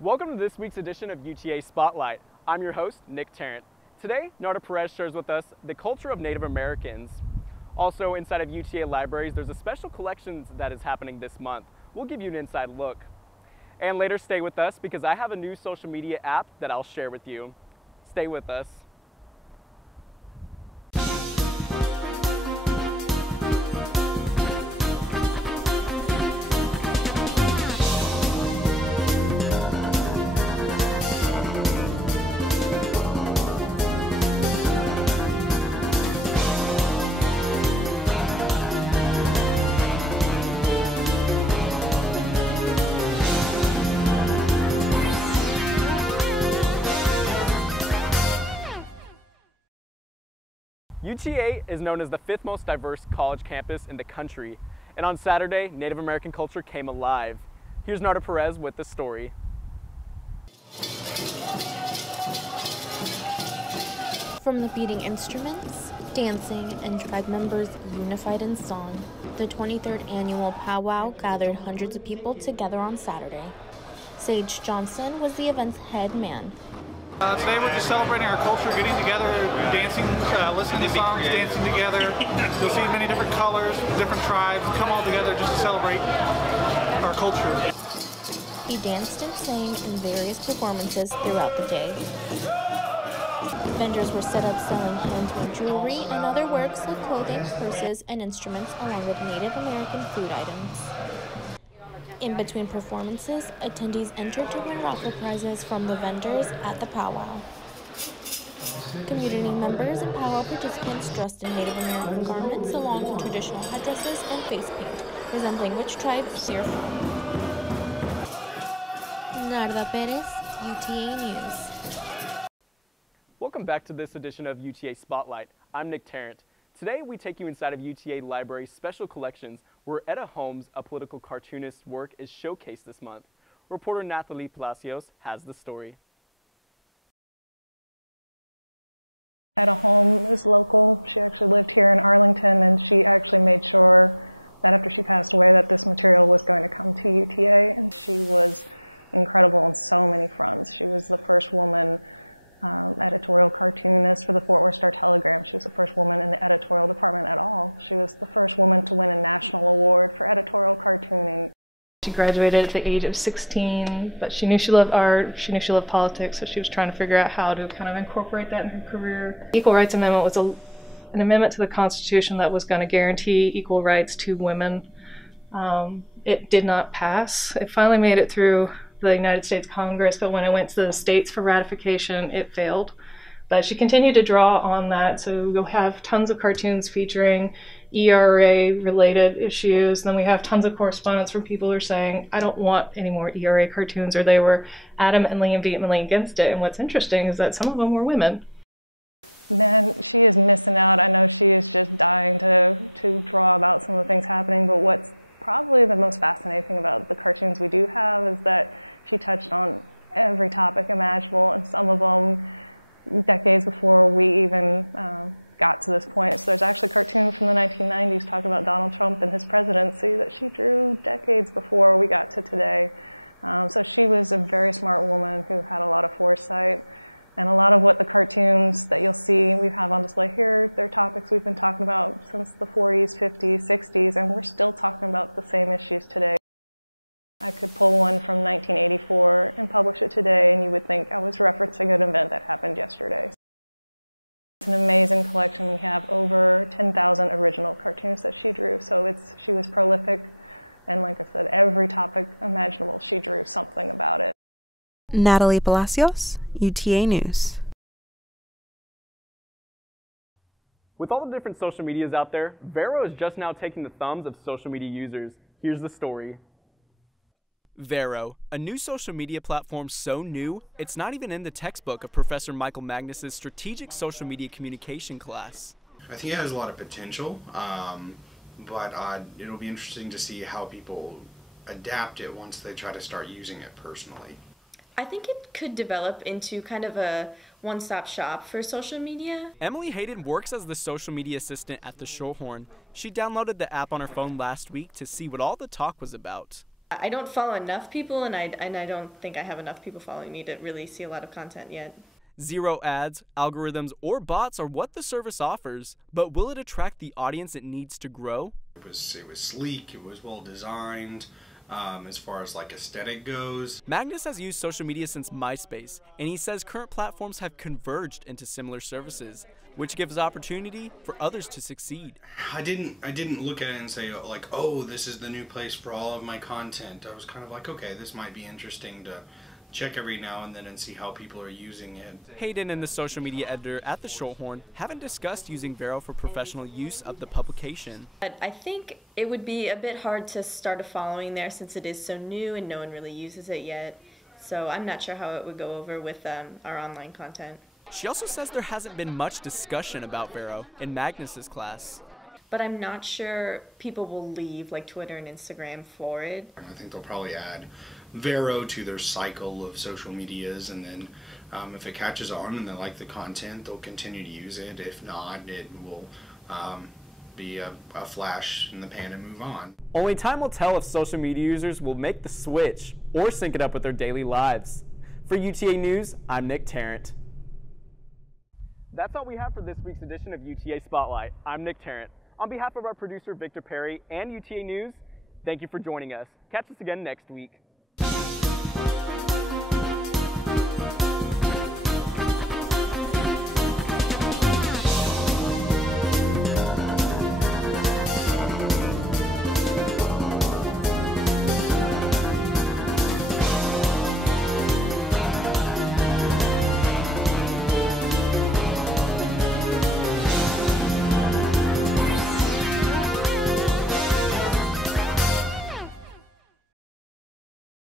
Welcome to this week's edition of UTA Spotlight. I'm your host, Nick Tarrant. Today, Narda Perez shares with us the culture of Native Americans. Also, inside of UTA libraries, there's a special collection that is happening this month. We'll give you an inside look. And later, stay with us because I have a new social media app that I'll share with you. Stay with us. UTA is known as the 5th most diverse college campus in the country, and on Saturday, Native American culture came alive. Here's Narda Perez with the story. From the beating instruments, dancing, and tribe members unified in song, the 23rd annual powwow gathered hundreds of people together on Saturday. Sage Johnson was the event's head man. Today we're just celebrating our culture, getting together, dancing, listening to songs, dancing together. You'll see many different colors, different tribes come all together just to celebrate our culture. He danced and sang in various performances throughout the day. Vendors were set up selling hand-made jewelry and other works like clothing, purses, and instruments, along with Native American food items. In between performances, attendees entered to win raffle prizes from the vendors at the powwow. Community members and powwow participants dressed in Native American garments along with traditional headdresses and face paint, resembling which tribes they're from. Narda Perez, UTA News. Welcome back to this edition of UTA Spotlight. I'm Nick Tarrant. Today we take you inside of UTA Library's special collections where Etta Holmes, a political cartoonist's work, is showcased this month. Reporter Natalie Palacios has the story. Etta Holmes is local. She actually lived here in Arlington, and she actually made sure that after she passed away that this material was going to come to UTA, and she was incredible on so many fronts. She was the first woman editorial cartoonist for the Fort Worth Star-Telegram. She was the first woman in the editorial department at all. She was the first woman to win a national award for editorial cartooning. She graduated at the age of 16, but she knew she loved art, she knew she loved politics, so she was trying to figure out how to kind of incorporate that in her career. The Equal Rights Amendment was an amendment to the Constitution that was going to guarantee equal rights to women. It did not pass. It finally made it through the United States Congress, but when it went to the states for ratification, it failed. But she continued to draw on that, so you'll have tons of cartoons featuring ERA-related issues. Then we have tons of correspondence from people who are saying, I don't want any more ERA cartoons, or they were adamantly and vehemently against it. And what's interesting is that some of them were women. Man, she is missing out. I know she is just dying to draw about some of the things happening, but what's probably the most fascinating thing about the cartoons we do have is that she touched on every topic imaginable, and some of them decades before we even got to this point. So there's actually a cartoon from the 1990s talking about Donald Trump and his presidency that she drew decades before we got to today. So she was a very smart woman who had a lot of foresight. And a lot of what the cartoons that you'll see we have on display here, they're topics we've been talking about since the 40s, 50s, 60s, and we're still talking about the same issues today. I could pull one from 1984 and publish it today, and you would think I was referencing an event that happened yesterday. It's an amazing collection. We have over 10,000 original cartoons that she drew, so she was prolific, and like I said, every topic imaginable, she drew something about it. Natalie Palacios, UTA News. With all the different social medias out there, Vero is just now taking the thumbs of social media users. Here's the story. Vero, a new social media platform so new, it's not even in the textbook of Professor Michael Magnus's strategic social media communication class. I think it has a lot of potential, but it'll be interesting to see how people adapt it once they try to start using it personally. I think it could develop into kind of a one-stop shop for social media. Emily Hayden works as the social media assistant at the Shorehorn. She downloaded the app on her phone last week to see what all the talk was about. I don't follow enough people, and I don't think I have enough people following me to really see a lot of content yet. Zero ads, algorithms, or bots are what the service offers, but will it attract the audience it needs to grow? It was sleek, it was well designed. As far as like aesthetic goes. Magnus has used social media since MySpace, and he says current platforms have converged into similar services, which gives opportunity for others to succeed. I didn't look at it and say like, oh, this is the new place for all of my content. I was kind of like, okay, this might be interesting to check every now and then and see how people are using it. Hayden and the social media editor at the Shorthorn haven't discussed using Vero for professional use of the publication. But I think it would be a bit hard to start a following there since it is so new and no one really uses it yet. So I'm not sure how it would go over with our online content. She also says there hasn't been much discussion about Vero in Magnus's class. But I'm not sure people will leave like Twitter and Instagram for it. I think they'll probably add Vero to their cycle of social medias, and then if it catches on and they like the content, they'll continue to use it. If not, it will be a flash in the pan and move on. Only time will tell if social media users will make the switch or sync it up with their daily lives. For UTA News, I'm Nick Tarrant. That's all we have for this week's edition of UTA Spotlight. I'm Nick Tarrant. On behalf of our producer, Victor Perry, and UTA News, thank you for joining us. Catch us again next week.